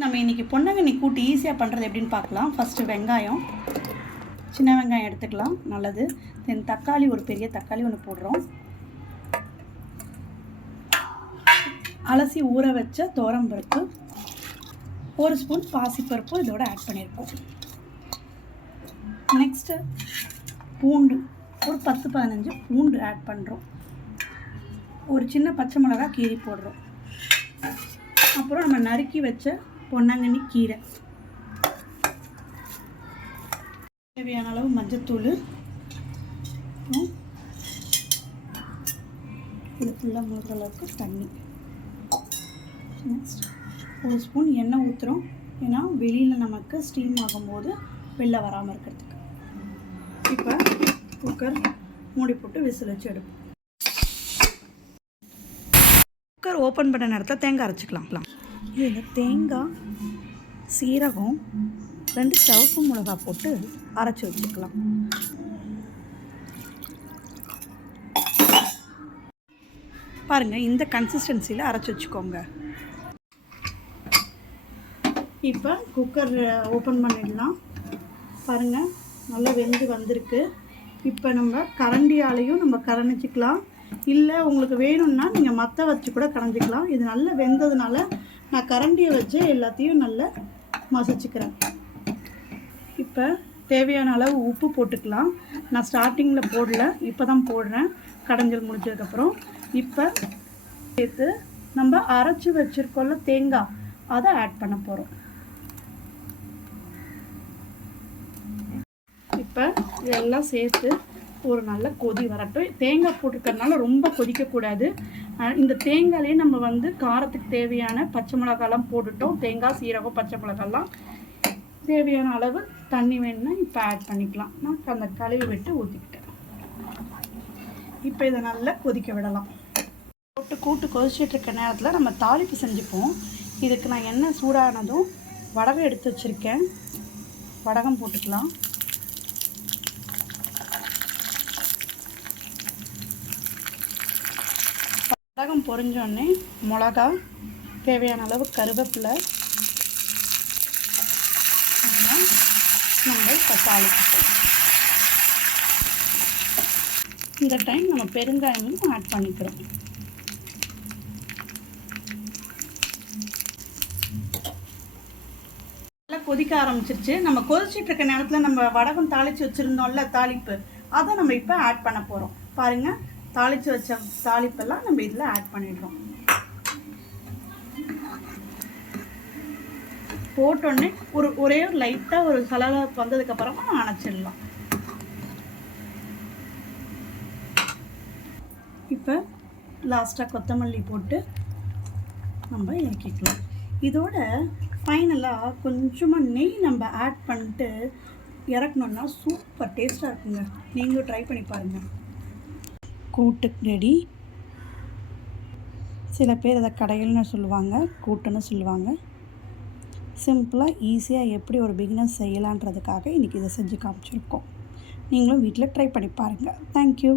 நம்ம இன்றைக்கி பொன்னங்கண்ணி கூட்டு ஈஸியாக பண்ணுறது எப்படின்னு பார்க்கலாம். ஃபஸ்ட்டு வெங்காயம். சின்ன வெங்காயம் எடுத்துக்கலாம். நல்லது. தென் தக்காளி ஒரு பெரிய தக்காளி ஒன்று போடுறோம். அலசி ஊற வச்ச பருப்பு ஒரு ஸ்பூன் பாசிப்பருப்பு இதோட ஆட் பண்ணியிருக்கோம் நெக்ஸ்ட்டு பூண்டு. ஒரு பத்து பதினஞ்சு பூண்டு ஆட் பண்ணுறோம் ஒரு சின்ன பச்சை மிளகா கீரி போடுறோம். அப்புறம் நம்ம நறுக்கி வச்ச பொன்னாங்கண்ணி கீரை. தேவையான அளவு மஞ்சத்தூள். இது ஃபுல்லாக முழுகிற அளவுக்கு தண்ணி. நெக்ஸ்ட் ஒரு ஸ்பூன் எண்ணெய் ஊற்றுறோம் ஏன்னா வெளியில் நமக்கு ஸ்டீம் ஆகும்போது வெளில வராமல் இருக்கிறதுக்கு. இப்போ குக்கர் மூடி போட்டு விசில் வச்சு எடுப்போம். குக்கர் ஓப்பன் பண்ண நேரத்தில் தேங்காய் அரைச்சிக்கலாம். இதில் தேங்காய் சீரகம் ரெண்டு சிவப்பு மிளகா போட்டு அரைச்சி வச்சுக்கலாம். பாருங்கள் இந்த கன்சிஸ்டன்சியில் அரைச்சி வச்சுக்கோங்க. இப்போ குக்கர் ஓப்பன் பண்ணிடலாம். பாருங்கள் நல்லா வெந்து வந்திருக்கு. இப்போ நம்ம கரண்டியாலையும் நம்ம கரணிச்சிக்கலாம். இல்லை உங்களுக்கு வேணும்னா நீங்கள் மற்ற வச்சு கூட கரைஞ்சிக்கலாம் இது நல்லா வெந்ததுனால நான் கரண்டியை வச்சு எல்லாத்தையும் நல்லா மசிச்சுக்கிறேன். இப்போ தேவையான அளவு உப்பு போட்டுக்கலாம். நான் ஸ்டார்டிங்கில் போடல இப்போ தான் போடுறேன். கடைஞ்சல் முடிஞ்சதுக்கப்புறம் இப்போ சேர்த்து நம்ம அரைச்சி வச்சுருக்கோம்ல தேங்காய் அதை ஆட் பண்ண போகிறோம் இப்போ இதெல்லாம் சேர்த்து ஒரு நல்ல கொதி வரட்டும். தேங்காய் போட்டிருக்கிறதுனால ரொம்ப கொதிக்கக்கூடாது. இந்த தேங்காயிலே நம்ம வந்து காரத்துக்கு தேவையான பச்சை மிளகாலாம் போட்டுட்டோம். தேங்காய் சீரகம் பச்சை மிளகாலாம் தேவையான அளவு தண்ணி வேணும்னா இப்போ ஆட் பண்ணிக்கலாம். நான் அந்த கழுவி விட்டு ஊற்றிக்கிட்டேன் இப்போ இதை நல்லா கொதிக்க விடலாம். போட்டு கூட்டு கொதிச்சிட்டு இருக்க நேரத்தில் நம்ம தாளிப்பு செஞ்சுப்போம். இதுக்கு நான் எண்ணெய் சூடானதும் வடகம் எடுத்து வச்சுருக்கேன். வடகம் போட்டுக்கலாம். வடகம் பொரிஞ்சோடனே மிளகா தேவையான அளவு கருவேப்பிலை நம்ம இப்போ இந்த டைம் நம்ம பெருங்காயமும் ஆட் பண்ணிக்கிறோம். நல்லா கொதிக்க ஆரம்பிச்சிருச்சு. நம்ம கொதிச்சிட்டு இருக்க நேரத்தில் நம்ம வடகம் தாளித்து வச்சுருந்தோம்ல தாளிப்பு அதை நம்ம இப்போ ஆட் பண்ண போகிறோம் பாருங்கள் தாளித்து வச்ச தாளிப்பெல்லாம் நம்ம இதில் ஆட் பண்ணிடுறோம். போட்டோடனே ஒரு ஒரே ஒரு லைட்டாக ஒரு கலர் வந்ததுக்கப்புறமா அணைச்சிடலாம். இப்போ லாஸ்ட்டாக கொத்தமல்லி போட்டு நம்ம இறக்கிக்கலாம். இதோட ஃபைனலாக கொஞ்சமாக நெய் நம்ம ஆட் பண்ணிட்டு இறக்கணுன்னா சூப்பர் டேஸ்ட்டாக இருக்குங்க. நீங்களும் ட்ரை பண்ணி பாருங்கள் கூட்டுக்கு ரெடி சில பேர் அதை கடைகள்னு சொல்லுவாங்க கூட்டுன்னு சொல்லுவாங்க. சிம்பிளாக ஈஸியாக எப்படி ஒரு பிகினஸ் செய்யலான்றதுக்காக இன்றைக்கி இதை செஞ்சு காமிச்சிருக்கோம். நீங்களும் வீட்டில் ட்ரை பண்ணி பாருங்கள் தேங்க்யூ